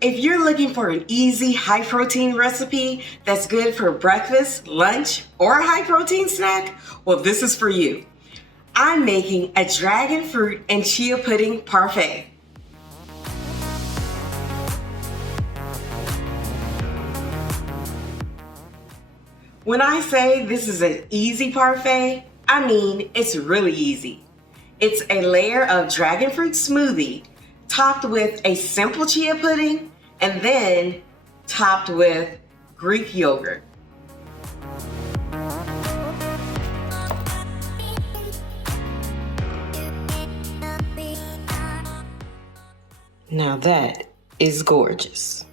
If you're looking for an easy, high-protein recipe that's good for breakfast, lunch, or a high-protein snack, well, this is for you. I'm making a dragon fruit and chia pudding parfait. When I say this is an easy parfait, I mean it's really easy. It's a layer of dragon fruit smoothie topped with a simple chia pudding and then topped with Greek yogurt. Now that is gorgeous.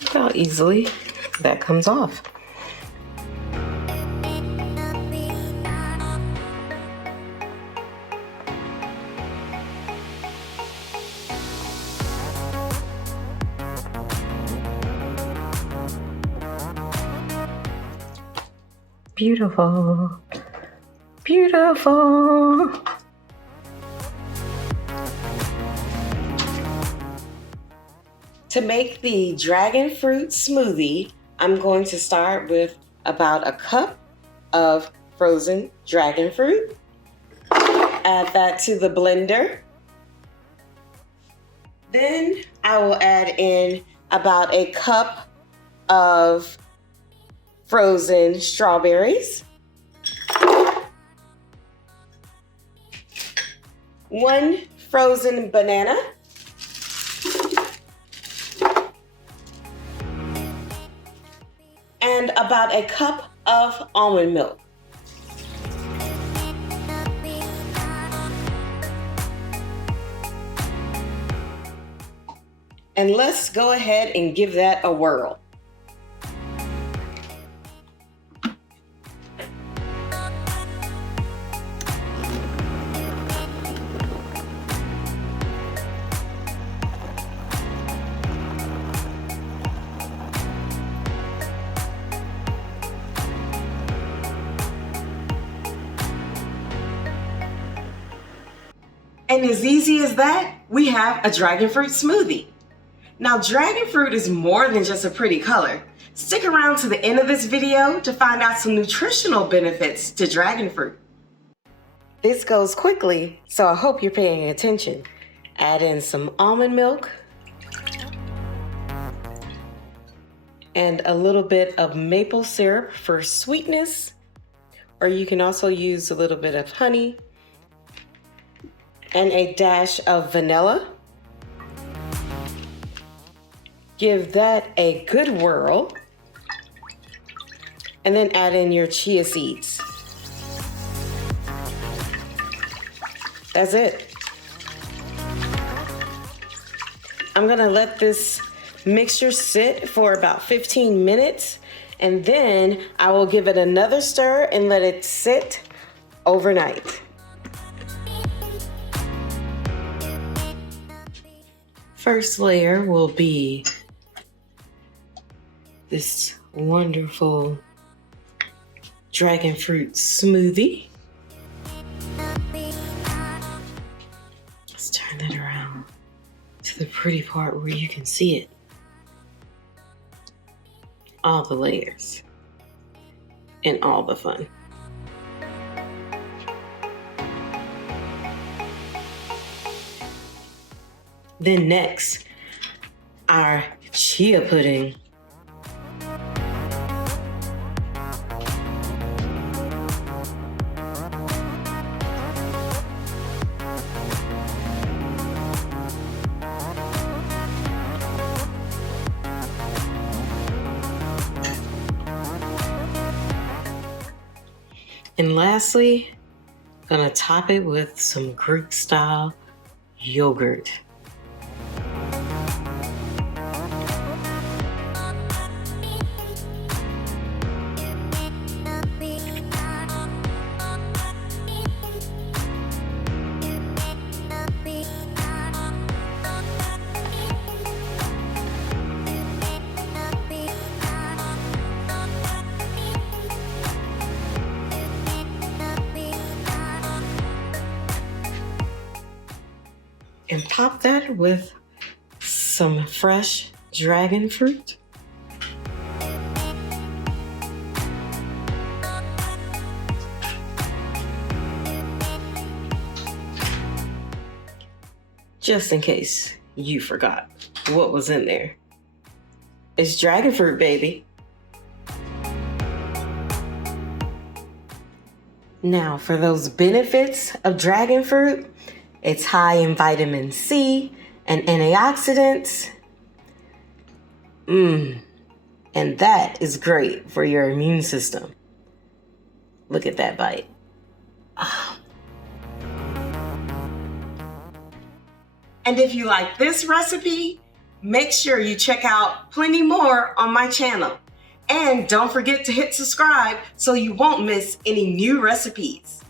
Look how easily that comes off. Beautiful, beautiful. To make the dragon fruit smoothie, I'm going to start with about a cup of frozen dragon fruit. Add that to the blender. Then I will add in about a cup of frozen strawberries, 1 frozen banana, and about a cup of almond milk. And let's go ahead and give that a whirl. And as easy as that, we have a dragon fruit smoothie. Now, dragon fruit is more than just a pretty color. Stick around to the end of this video to find out some nutritional benefits to dragon fruit. This goes quickly, so I hope you're paying attention. Add in some almond milk and a little bit of maple syrup for sweetness, or you can also use a little bit of honey and a dash of vanilla. Give that a good whirl, and then add in your chia seeds. That's it. I'm gonna let this mixture sit for about 15 minutes, and then I will give it another stir and let it sit overnight. First layer will be this wonderful dragon fruit smoothie. Let's turn that around to the pretty part where you can see it. All the layers and all the fun. Then next, our chia pudding. And lastly, gonna top it with some Greek style yogurt. and top that with some fresh dragon fruit. Just in case you forgot what was in there. It's dragon fruit, baby. Now, for those benefits of dragon fruit, it's high in vitamin C and antioxidants. And that is great for your immune system. Look at that bite. And if you like this recipe, make sure you check out plenty more on my channel. And don't forget to hit subscribe so you won't miss any new recipes.